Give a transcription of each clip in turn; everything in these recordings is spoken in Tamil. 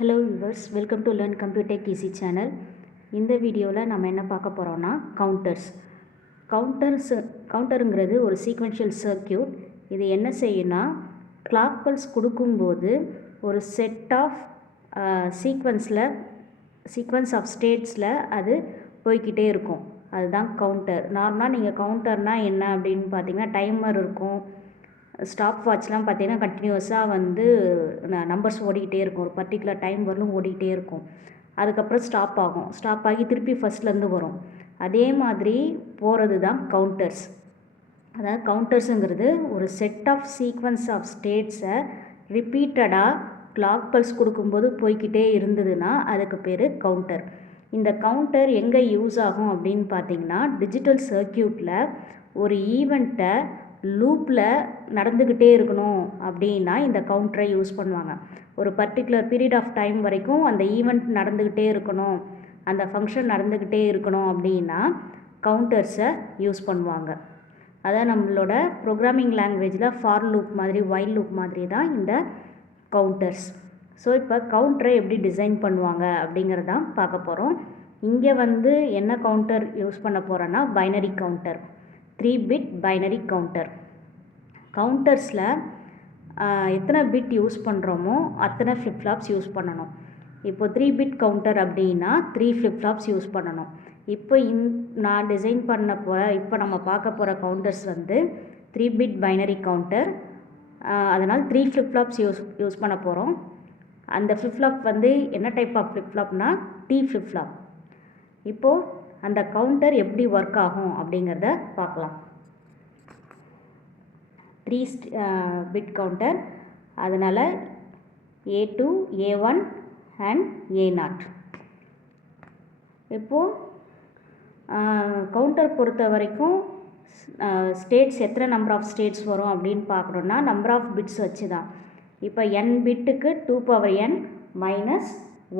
Hello viewers, welcome to learn computer easy channel. இந்த வீடியோவில் நம்ம என்ன பார்க்க போகிறோம்னா கவுண்டருங்கிறது ஒரு சீக்வென்ஷியல் சர்க்கியூட். இது என்ன செய்யும்னா, கிளாக் பல்ஸ் கொடுக்கும்போது ஒரு செட் ஆஃப் சீக்வன்ஸ் ஆஃப் ஸ்டேட்ஸில் அது போய்கிட்டே இருக்கும். அதுதான் கவுண்டர். நார்மலாக நீங்கள் கவுண்டர்னால் என்ன அப்படின்னு பார்த்தீங்கன்னா, டைமர் இருக்கும். ஸ்டாப் வாட்ச்லாம் பார்த்தீங்கன்னா கண்டினியூஸாக நம்பர்ஸ் ஓடிக்கிட்டே இருக்கும். ஒரு பர்டிகுலர் டைம் வரலும் ஓடிக்கிட்டே இருக்கும். அதுக்கப்புறம் ஸ்டாப் ஆகும். ஸ்டாப் ஆகி திருப்பி ஃபஸ்ட்லேருந்து வரும். அதே மாதிரி போகிறது தான் கவுண்டர்ஸ். அதாவது கவுண்டர்ஸுங்கிறது ஒரு செட் ஆஃப் சீக்வன்ஸ் ஆஃப் ஸ்டேட்ஸை ரிப்பீட்டடாக கிளாக் பல்ஸ் கொடுக்கும்போது போய்கிட்டே இருந்ததுன்னா அதுக்கு பேர் கவுண்டர். இந்த கவுண்டர் எங்கே யூஸ் ஆகும் அப்படின்னு பார்த்தீங்கன்னா, டிஜிட்டல் சர்க்கியூட்டில் ஒரு ஈவெண்ட்டை லூப்பில் நடந்துக்கிட்டே இருக்கணும் அப்படின்னா இந்த கவுண்டரை யூஸ் பண்ணுவாங்க. ஒரு பர்டிகுலர் பீரியட் ஆஃப் டைம் வரைக்கும் அந்த ஈவெண்ட் நடந்துக்கிட்டே இருக்கணும், அந்த ஃபங்க்ஷன் நடந்துக்கிட்டே இருக்கணும் அப்படின்னா கவுண்டர்ஸை யூஸ் பண்ணுவாங்க. அதான் நம்மளோட ப்ரோக்ராமிங் லாங்குவேஜில் ஃபார் லூப் மாதிரி, வைல் லூப் மாதிரி தான் இந்த கவுண்டர்ஸ். ஸோ இப்போ கவுண்டரை எப்படி டிசைன் பண்ணுவாங்க அப்படிங்கிறதான் பார்க்க போகிறோம். இங்கே என்ன கவுண்டர் யூஸ் பண்ண போகிறோன்னா, பைனரி கவுண்டர், 3-பிட் பைனரி கவுண்டர். கவுண்டர்ஸில் எத்தனை பிட் யூஸ் பண்ணுறோமோ அத்தனை ஃப்ளிப்ஃப்ளாப்ஸ் யூஸ் பண்ணணும். இப்போ 3-பிட் கவுண்டர் அப்படின்னா 3 ஃப்ளிப்ஃப்ளாப்ஸ் யூஸ் பண்ணணும். இப்போ நான் டிசைன் பண்ண போகிற, இப்போ நம்ம பார்க்க போகிற கவுண்டர்ஸ் 3-பிட் பைனரி கவுண்டர். அதனால் 3 ஃப்ளிப்ஃப்ளாப்ஸ் யூஸ் பண்ண போகிறோம். அந்த ஃப்ளிப்ஃப்ளாப் என்ன டைப் ஆஃப் ஃப்ளிப்ஃப்ளாப்னா டி ஃப்ளிப்ஃப்ளாப். இப்போது அந்த கவுண்டர் எப்படி ஒர்க் ஆகும் அப்படிங்கிறத பார்க்கலாம். 3-பிட் கவுண்டர், அதனால் A2, A1 அண்ட் A0. இப்போது கவுண்டர் பொறுத்த வரைக்கும் ஸ்டேட்ஸ் எத்தனை நம்பர் ஆஃப் ஸ்டேட்ஸ் வரும் அப்படின்னு பார்க்குறோன்னா நம்பர் ஆஃப் பிட்ஸ் வச்சு தான். இப்போ n பிட்டுக்கு 2n -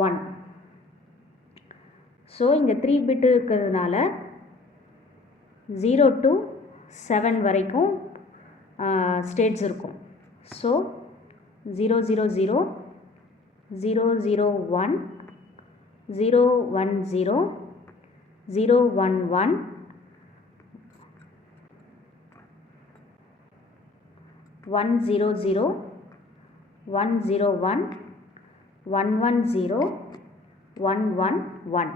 1. ஸோ இங்கே 3 பிட்டு இருக்கிறதுனால 0 to 7 வரைக்கும் ஸ்டேட்ஸ் இருக்கும். ஸோ 000, 001, 010, 011, 100, 101, 110, 111.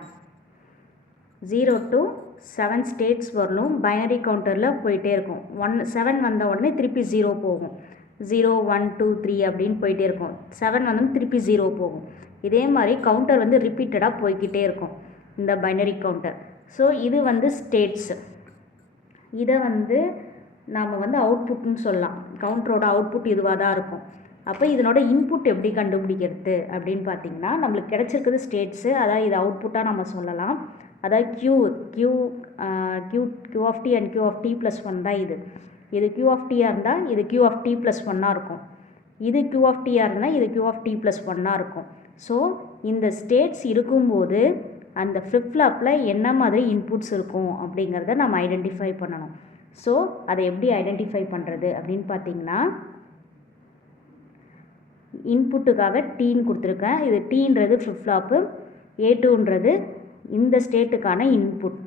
0 to 7 ஸ்டேட்ஸ் வரலும் பைனரி கவுண்டரில் போயிட்டே இருக்கும். 7 வந்த உடனே திருப்பி 0 போகும். 0, 1, 2, 3 அப்படின்னு போயிட்டே இருக்கும். 7 திருப்பி 0 போகும். இதே மாதிரி கவுண்டர் ரிப்பீட்டடாக போய்கிட்டே இருக்கும் இந்த பைனரி கவுண்டர். ஸோ இது ஸ்டேட்ஸு. இதை நாம் அவுட்புட்னு சொல்லலாம். கவுண்டரோட அவுட்புட் இதுவாக தான் இருக்கும். அப்போ இதனோட இன்புட் எப்படி கண்டுபிடிக்கிறது அப்படின்னு பார்த்தீங்கன்னா, நம்மளுக்கு கிடச்சிருக்குது ஸ்டேட்ஸு, அதாவது இது அவுட்புட்டாக நம்ம சொல்லலாம். அதாவது Q of t and Q of t + 1 தான் இது Q of t இருந்தால் இது Q of t + 1 இருக்கும். இது Q of t இருந்தால் இது Q of t + 1 இருக்கும். ஸோ இந்த ஸ்டேட்ஸ் இருக்கும்போது அந்த ஃப்ளிப்ஃப்ளாப்பில் என்ன மாதிரி இன்புட்ஸ் இருக்கும் அப்படிங்கிறத நம்ம ஐடென்டிஃபை பண்ணணும். ஸோ அதை எப்படி ஐடென்டிஃபை பண்ணுறது அப்படின்னு பார்த்தீங்கன்னா, இன்புட்டுக்காக டீன்னு கொடுத்துருக்கேன். இது டீன்றது ஃப்ளிப்ஃப்ளாப்பு, A2ன்றது இந்த ஸ்டேட்டுக்கான input.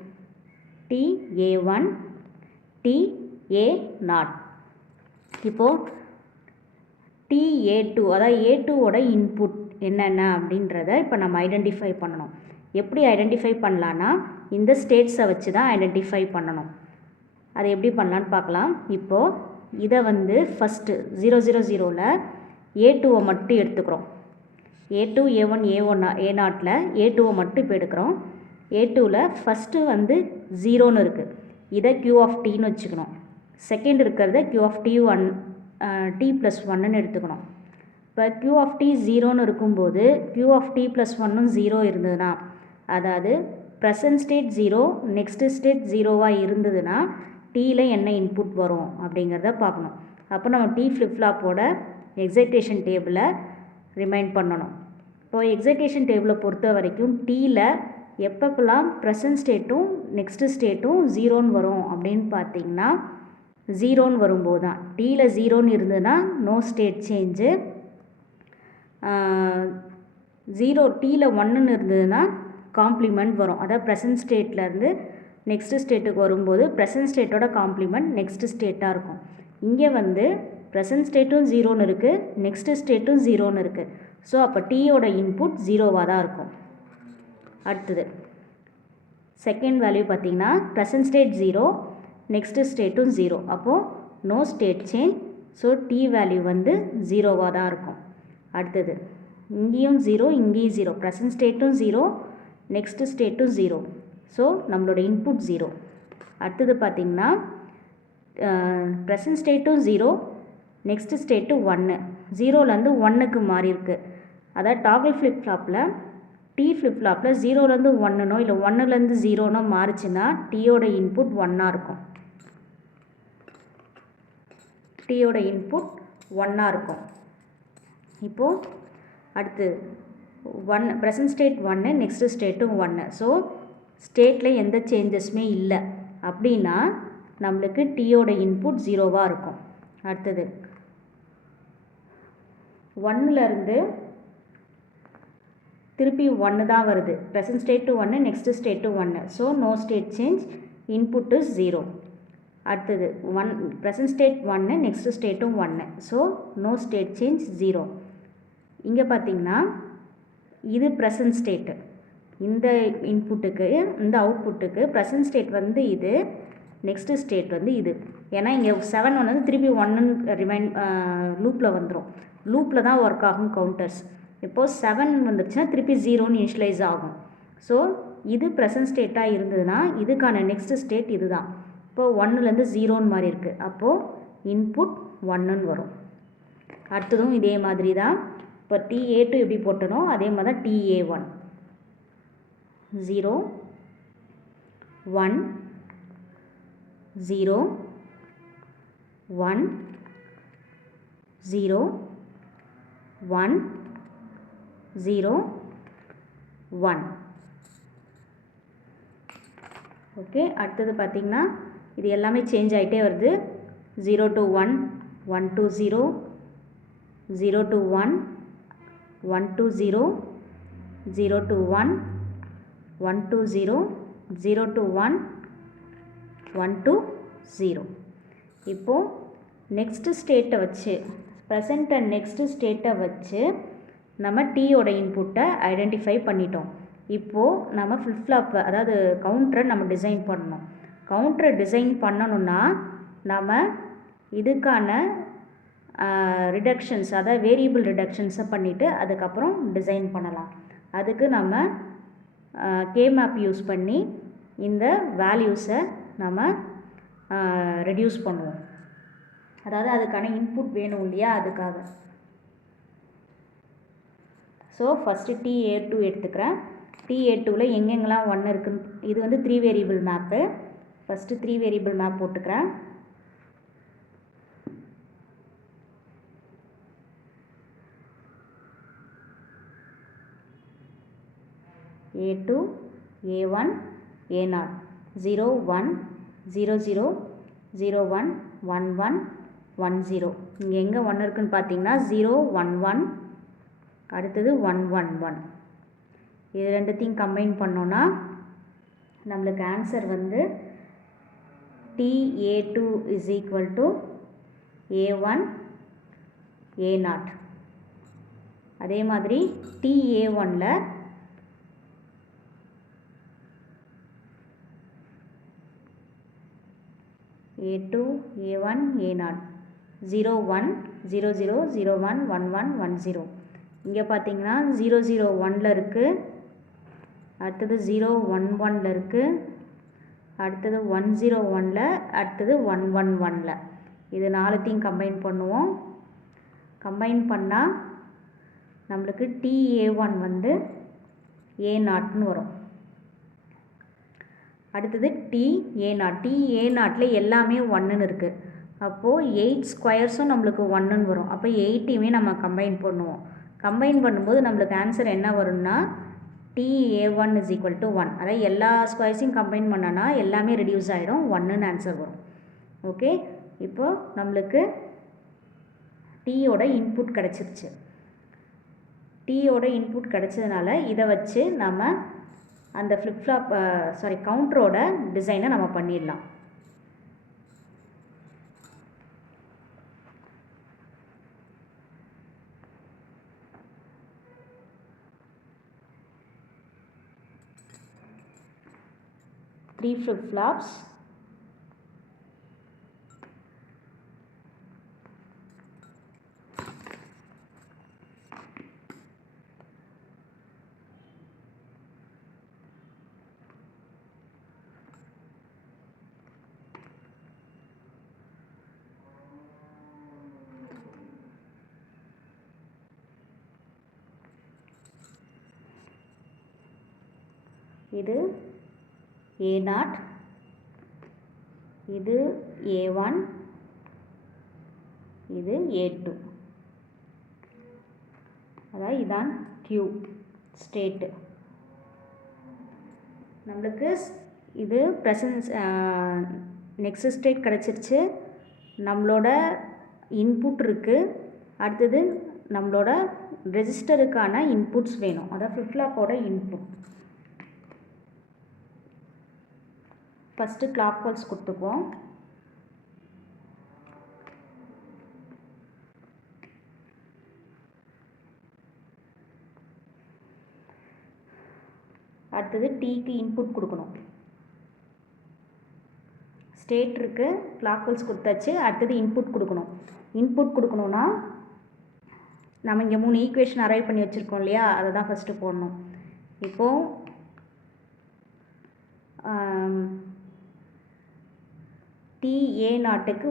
D A1, D A0. இப்போது டி A2, அதாவது A2ஓட இன்புட் என்னென்ன அப்படின்றத இப்போ நம்ம ஐடென்டிஃபை பண்ணணும். எப்படி ஐடென்டிஃபை பண்ணலான்னா, இந்த ஸ்டேட்ஸை வச்சு தான் ஐடென்டிஃபை பண்ணணும். அதை எப்படி பண்ணலான்னு பார்க்கலாம். இப்போது இதை ஃபஸ்ட்டு 000ல் A2வை மட்டும் எடுத்துக்கிறோம். A2, A1, A0ல் A2வை மட்டும் இப்போ எடுக்கிறோம். A2வில் ஃபஸ்ட்டு 0ன்னு இருக்குது. இதை Q of tன்னு வச்சுக்கணும். செகண்ட் இருக்கிறத Q of t1 t + 1ன்னு எடுத்துக்கணும். இப்போ Q of t 0ன்னு இருக்கும்போது Q of t + 1ம் 0 இருந்ததுன்னா, அதாவது ப்ரெசன்ட் ஸ்டேட் 0, நெக்ஸ்ட்டு ஸ்டேட் 0வாக இருந்ததுன்னா டீயில் என்ன இன்புட் வரும் அப்படிங்கிறத பார்க்கணும். அப்போ நம்ம டி ஃப்ளிப்ஃப்ளாப்போட எக்ஸைட்டேஷன் டேபிளை ரிமைண்ட் பண்ணணும். இப்போது எக்ஸைட்டேஷன் டேபிளை பொறுத்த வரைக்கும் டீயில் எப்பப்பெல்லாம் ப்ரெசன்ட் ஸ்டேட்டும் நெக்ஸ்ட்டு ஸ்டேட்டும் 0ன்னு வரும் அப்படின்னு பார்த்தீங்கன்னா, 0ன்னு வரும்போது தான். டீயில் 0ன்னு இருந்ததுன்னா நோ ஸ்டேட் சேஞ்சு. 0 டீயில் 1ன்னு இருந்ததுன்னா காம்ப்ளிமெண்ட் வரும். அதாவது ப்ரெசன்ட் ஸ்டேட்லேருந்து நெக்ஸ்ட்டு ஸ்டேட்டுக்கு வரும்போது ப்ரெசன்ட் ஸ்டேட்டோட காம்ப்ளிமெண்ட் நெக்ஸ்ட்டு ஸ்டேட்டாக இருக்கும். இங்கே வந்து ப்ரெசன்ட் ஸ்டேட்டும் 0ன்னு இருக்குது, நெக்ஸ்ட்டு ஸ்டேட்டும் 0ன்னு இருக்குது. ஸோ அப்போ டீயோட இன்புட் 0வாக தான் இருக்கும். அடுத்தது செகண்ட் வேல்யூ பார்த்திங்கன்னா ப்ரெசன்ட் ஸ்டேட் 0, நெக்ஸ்ட்டு ஸ்டேட்டும் 0. அப்போது no state change. So D value வந்து 0வாக தான் இருக்கும். அடுத்தது இங்கேயும் 0, இங்கேயும் 0, ப்ரெசன்ட் ஸ்டேட்டும் 0, நெக்ஸ்ட்டு ஸ்டேட்டும் 0. ஸோ நம்மளோட இன்புட் 0. அடுத்தது பார்த்திங்கன்னா ப்ரெசன்ட் ஸ்டேட்டும் 0, நெக்ஸ்ட்டு ஸ்டேட்டு 1, 0லேருந்து 1க்கு மாறி இருக்குது. அதாவது டாகிள் ஃப்ளிப் ஃப்ளாப்பில் டி ஃப்ளிப் ஃப்ளாப்பில் 0லேருந்து 1னோ இல்லை 1லேருந்து 0னோ மாறிச்சுன்னா டீயோட இன்புட் 1ஆக இருக்கும். டீயோட இன்புட் 1ஆக இருக்கும். இப்போது அடுத்து ப்ரெசன்ட் ஸ்டேட் 1, நெக்ஸ்ட்டு ஸ்டேட்டும் 1. ஸோ ஸ்டேட்டில் எந்த சேஞ்சஸுமே இல்லை அப்படின்னா நம்மளுக்கு டீயோட இன்புட் 0வாக இருக்கும். அடுத்தது 1லேருந்து திருப்பி 1 தான் வருது. Present state 1, next state 1. So no state change, input is 0. அடுத்தது ப்ரெசன்ட் ஸ்டேட் 1, நெக்ஸ்ட்டு ஸ்டேட்டும் 1. So no state change 0. இங்கே பார்த்திங்கன்னா இது ப்ரெசன்ட் ஸ்டேட்டு. இந்த இன்புட்டுக்கு இந்த அவுட்புட்டுக்கு ப்ரெசன்ட் ஸ்டேட் வந்து இது, நெக்ஸ்ட்டு ஸ்டேட் வந்து இது. ஏன்னா இங்கே 7 வந்து திருப்பி 1ன்னு லூப்பில் வந்துடும். லூப்பில் தான் ஒர்க் ஆகும் கவுண்டர்ஸ். இப்போது 7 வந்துருச்சுன்னா திருப்பி 0ன்னு இனிஷியலைஸ் ஆகும். ஸோ இது ப்ரெசன்ட் ஸ்டேட்டாக இருந்ததுன்னா இதுக்கான நெக்ஸ்ட்டு ஸ்டேட் இது தான். இப்போது 1லேருந்து 0ன்னு மாதிரி இருக்குது. அப்போது இன்புட் 1ன்னு வரும். அடுத்ததும் இதே மாதிரி தான். இப்போ TA2 எப்படி போட்டனோ அதே மாதிரி தான் TA1. 0 1 0 1 0 1 0 1. ஓகே, அடுத்தது பார்த்திங்கன்னா இது எல்லாமே சேஞ்ச் ஆகிட்டே வருது. 0 to 1, 1 to 0, 0 to 1, 1 to 0, 0 to 1, 1 to 0, 0 to 1, 1 to 0. இப்போது நெக்ஸ்ட்டு ஸ்டேட்டை வச்சு ப்ரெசன்ட் அண்ட் நெக்ஸ்ட்டு ஸ்டேட்டை வச்சு நம்ம டீயோட இன்புட்டை ஐடென்டிஃபை பண்ணிட்டோம். இப்போது நம்ம ஃப்ளிப் ஃப்ளாப்பை அதாவது கவுண்டரை நம்ம டிசைன் பண்ணணும். கவுண்டரை டிசைன் பண்ணணுன்னா நம்ம இதுக்கான ரிடக்ஷன்ஸ் அதாவது வேரியபிள் ரிடக்ஷன்ஸை பண்ணிவிட்டு அதுக்கப்புறம் டிசைன் பண்ணலாம். அதுக்கு நம்ம கேமேப் யூஸ் பண்ணி இந்த வேல்யூஸை நம்ம ரெடியூஸ் பண்ணுவோம். அதாவது அதுக்கான இன்புட் வேணும் இல்லையா, அதுக்காக. ஸோ ஃபஸ்ட்டு TA2 எடுத்துக்கிறேன். TA2வில் எங்கெங்கெல்லாம் 1 இருக்குன்னு, இது வந்து 3 variable map. First 3 variable map போட்டுக்கிறேன். A2 A1 A0 0 1 0 0 0 1 1 1 1 0. இங்கே எங்கே 1 இருக்குன்னு பார்த்தீங்கன்னா 0 1 1, அடுத்தது 1 1 1. இது ரெண்டுத்தையும் கம்பைன் பண்ணோன்னா நம்மளுக்கு ஆன்சர் வந்து TA2 is equal to A1 A0. அதே மாதிரி TA1ல் A2 A1 A0 0 1 0 0 0 1 1 1 1 0. இங்கே பார்த்தீங்கன்னா 0 0 1ல் இருக்குது, அடுத்தது 0 1 1ல் இருக்குது, அடுத்தது 1 0 1ல், அடுத்தது 1 1 1ல். இது நாலுத்தையும் கம்பைன் பண்ணுவோம். கம்பைன் பண்ணால் நம்மளுக்கு TA1 வந்து A0ன்னு வரும். அடுத்தது TA0. TA0ல் எல்லாமே 1ன்னு இருக்குது. அப்போது 8 ஸ்கொயர்ஸும் நம்மளுக்கு 1ன்னு வரும். அப்போ 8யுமே நம்ம கம்பைன் பண்ணுவோம். கம்பைன் பண்ணும்போது நம்மளுக்கு ஆன்சர் என்ன வரும்னா TA1 is equal to 1. அதாவது எல்லா ஸ்கொயர்ஸையும் கம்பைன் பண்ணோன்னா எல்லாமே ரெடியூஸ் ஆகிடும், 1ன்னு ஆன்சர் வரும். ஓகே, இப்போது நம்மளுக்கு டீயோட இன்புட் கிடச்சிருச்சு. டீயோட இன்புட் கிடச்சதுனால இதை வச்சு நம்ம அந்த ஃப்ளிப்ஃப்ளாப் கவுண்டரோட டிசைனை நம்ம பண்ணிடலாம். த்ரீ ஃப்ளிப்ஃப்ளாப்ஸ், இது A0, இது A1, இது A2. அதாவது இதான் Q ஸ்டேட்டு. நம்மளுக்கு இது ப்ரெசன்ஸ் நெக்ஸ்ட் ஸ்டேட் கிடச்சிருச்சு. நம்மளோட இன்புட் இருக்குது. அடுத்தது நம்மளோட ரெஜிஸ்டருக்கான இன்புட்ஸ் வேணும். அதாவது ஃப்ளிப்ஃப்ளாப்போட இன்புட். ஃபஸ்ட்டு கிளாக் பல்ஸ் கொடுத்துப்போம். அடுத்தது டீக்கு இன்புட் கொடுக்கணும். ஸ்டேட் இருக்குது, கிளாக் பல்ஸ் கொடுத்தாச்சு. அடுத்தது இன்புட் கொடுக்கணும். இன்புட் கொடுக்கணுன்னா நம்ம இங்கே 3 ஈக்குவேஷன் அரைவ் பண்ணி வச்சுருக்கோம் இல்லையா, அதை தான் ஃபஸ்ட்டு போடணும். இப்போது TA0க்கு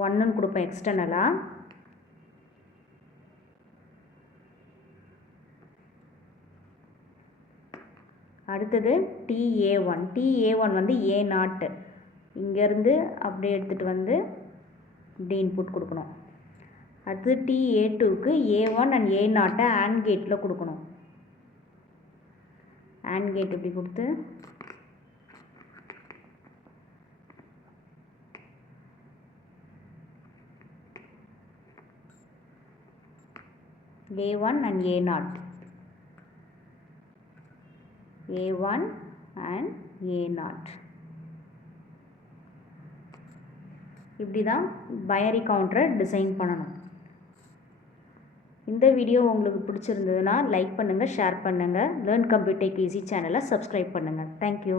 1ன்னு கொடுப்பேன் எக்ஸ்டர்னலாக. அடுத்தது TA1 வந்து A0, இங்கேருந்து அப்படியே எடுத்துகிட்டு வந்து இப்படி இன்புட் கொடுக்கணும். அடுத்தது TA2க்கு A1 அண்ட் A0 AND கேட்டில் கொடுக்கணும். AND கேட் இப்படி கொடுத்து A1 and A0, A1 and A0. இப்படி தான் பைனரி கவுண்டரை டிசைன் பண்ணணும். இந்த வீடியோ உங்களுக்கு பிடிச்சிருந்ததுன்னா லைக் பண்ணுங்கள், ஷேர் பண்ணுங்கள். லேர்ன் கம்ப்யூட்டர் டெக் ஈஸி சேனலை சப்ஸ்கிரைப் பண்ணுங்கள். தேங்க்யூ.